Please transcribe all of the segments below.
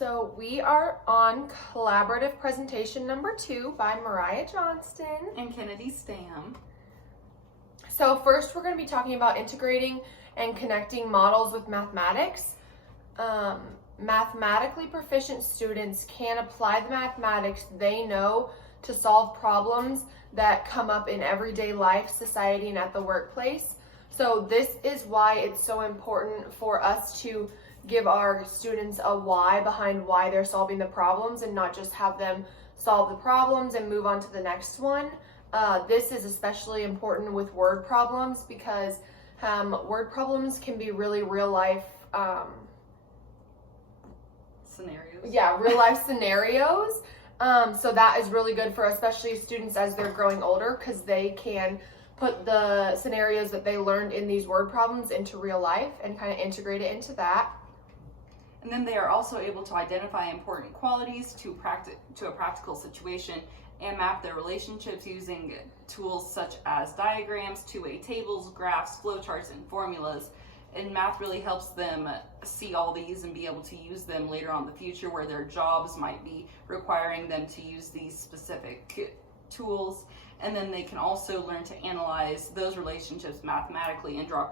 So we are on collaborative presentation number 2 by Mariah Johnston and Kennedy Stam. So first we're going to be talking about integrating and connecting models with mathematics. Mathematically proficient students can apply the mathematics they know to solve problems that come up in everyday life, society, and at the workplace. So this is why it's so important for us to give our students a why behind why they're solving the problems and not just have them solve the problems and move on to the next one. This is especially important with word problems because word problems can be really real life Scenarios. Yeah, real life scenarios. So that is really good for especially students as they're growing older because they can put the scenarios that they learned in these word problems into real life and kind of integrate it into that. And then they are also able to identify important qualities to a practical situation and map their relationships using tools such as diagrams, two-way tables, graphs, flowcharts, and formulas. And math really helps them see all these and be able to use them later on in the future where their jobs might be requiring them to use these specific tools. And then they can also learn to analyze those relationships mathematically and draw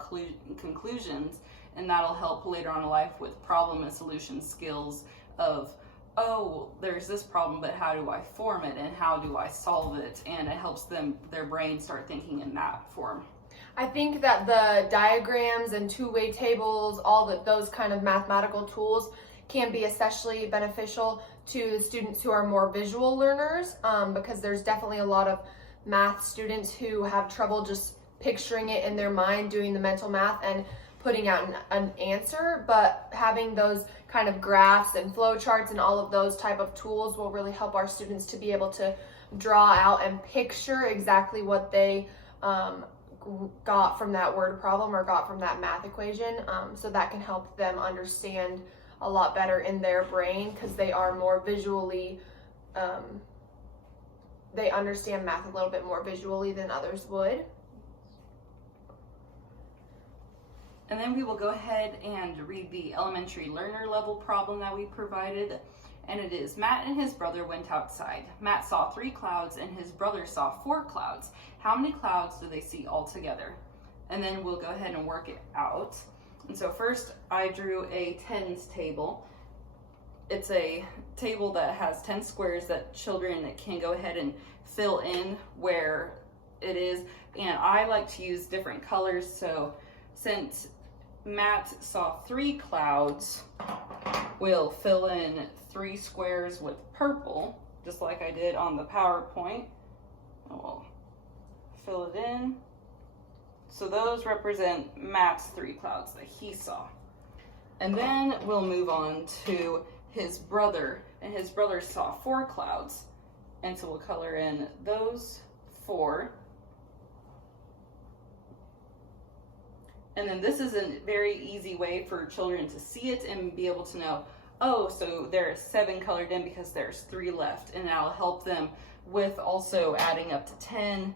conclusions. And that'll help later on in life with problem and solution skills of, oh, there's this problem, but how do I form it and how do I solve it? And it helps their brain start thinking in that form. I think that the diagrams and two-way tables, those kind of mathematical tools can be especially beneficial to students who are more visual learners because there's definitely a lot of math students who have trouble just picturing it in their mind, doing the mental math and putting out an answer, but having those kind of graphs and flowcharts and all of those type of tools will really help our students to be able to draw out and picture exactly what they got from that word problem or got from that math equation. So that can help them understand a lot better in their brain because they are more visually, they understand math a little bit more visually than others would. And then we will go ahead and read the elementary learner level problem that we provided. And it is, Matt and his brother went outside. Matt saw 3 clouds and his brother saw 4 clouds. How many clouds do they see altogether? And then we'll go ahead and work it out. And so first I drew a tens table. It's a table that has 10 squares that children can go ahead and fill in where it is. And I like to use different colors. So since Matt saw 3 clouds, we'll fill in 3 squares with purple, just like I did on the PowerPoint. We'll fill it in. So those represent Matt's 3 clouds that he saw. And then we'll move on to his brother, and his brother saw 4 clouds. And so we'll color in those 4. And then this is a very easy way for children to see it and be able to know, oh, so there are 7 colored in because there's 3 left. And that'll help them with also adding up to 10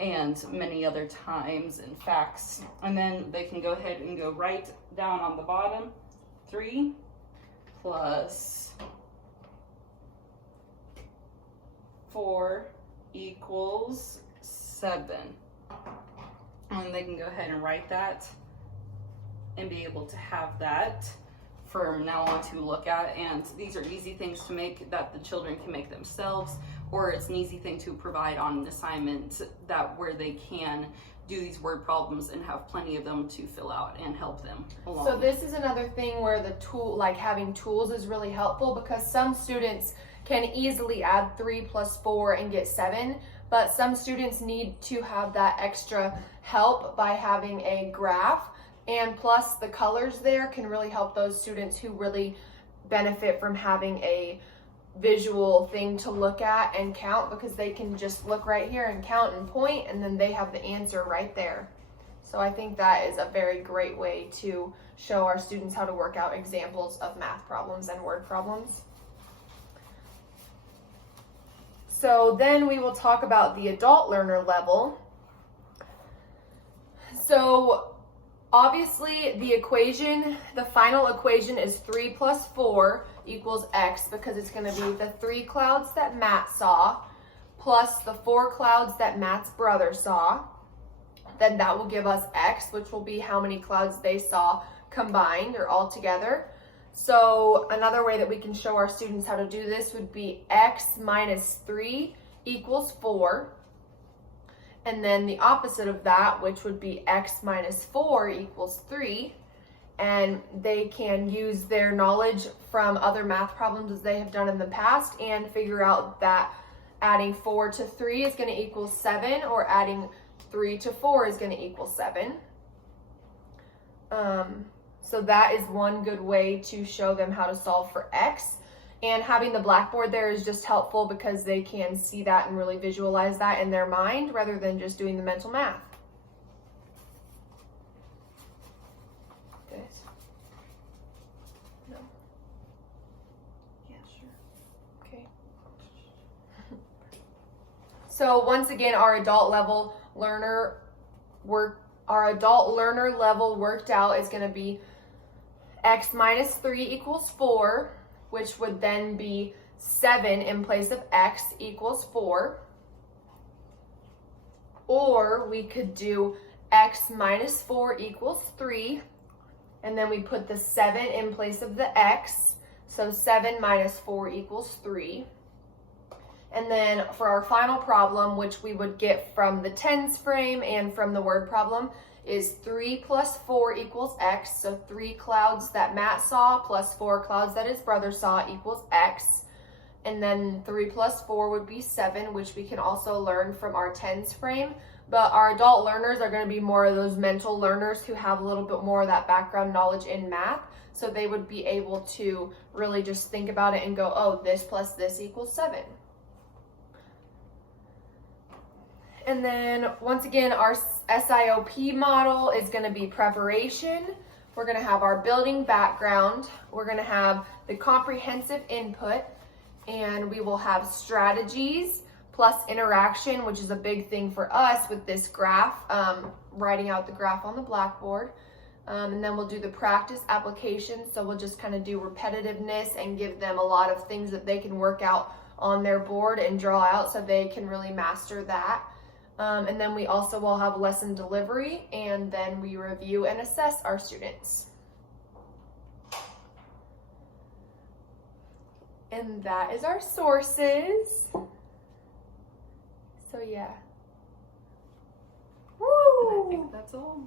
and many other times and facts. And then they can go ahead and go right down on the bottom. 3 plus 4 equals 7. And they can go ahead and write that and be able to have that from now on to look at. And these are easy things to make that the children can make themselves, or it's an easy thing to provide on an assignment that where they can do these word problems and have plenty of them to fill out and help them along. So this is another thing where the tool, like having tools, is really helpful because some students can easily add 3 plus 4 and get 7, but some students need to have that extra help by having a graph, and plus the colors there can really help those students who really benefit from having a visual thing to look at and count, because they can just look right here and count and point, and then they have the answer right there. So I think that is a very great way to show our students how to work out examples of math problems and word problems. So then we will talk about the adult learner level. So Obviously, the final equation is 3 plus 4 equals x, because it's going to be the 3 clouds that Matt saw plus the 4 clouds that Matt's brother saw. Then that will give us x, which will be how many clouds they saw combined or all together. So another way that we can show our students how to do this would be x minus 3 equals 4. And then the opposite of that, which would be x minus 4 equals 3. And they can use their knowledge from other math problems as they have done in the past and figure out that adding 4 to 3 is going to equal 7, or adding 3 to 4 is going to equal 7. So that is one good way to show them how to solve for x. And having the blackboard there is just helpful because they can see that and really visualize that in their mind rather than just doing the mental math. This? No. Yeah, sure. Okay. So once again, our adult learner level worked out is going to be x minus 3 equals 4, which would then be 7 in place of x equals 4. Or we could do x minus 4 equals 3, and then we put the 7 in place of the x, so 7 minus 4 equals 3. And then for our final problem, which we would get from the tens frame and from the word problem, is 3 plus 4 equals x. So 3 clouds that Matt saw plus 4 clouds that his brother saw equals x. And then 3 plus 4 would be 7, which we can also learn from our tens frame. But our adult learners are going to be more of those mental learners who have a little bit more of that background knowledge in math. So they would be able to really just think about it and go, oh, this plus this equals 7. And then once again, our SIOP model is going to be preparation. We're going to have our building background. We're going to have the comprehensive input, and we will have strategies plus interaction, which is a big thing for us with this graph, writing out the graph on the blackboard. And then we'll do the practice application. So we'll just kind of do repetitiveness and give them a lot of things that they can work out on their board and draw out so they can really master that. And then we also will have lesson delivery, and then we review and assess our students. And that is our sources. So yeah. Woo! And I think that's all.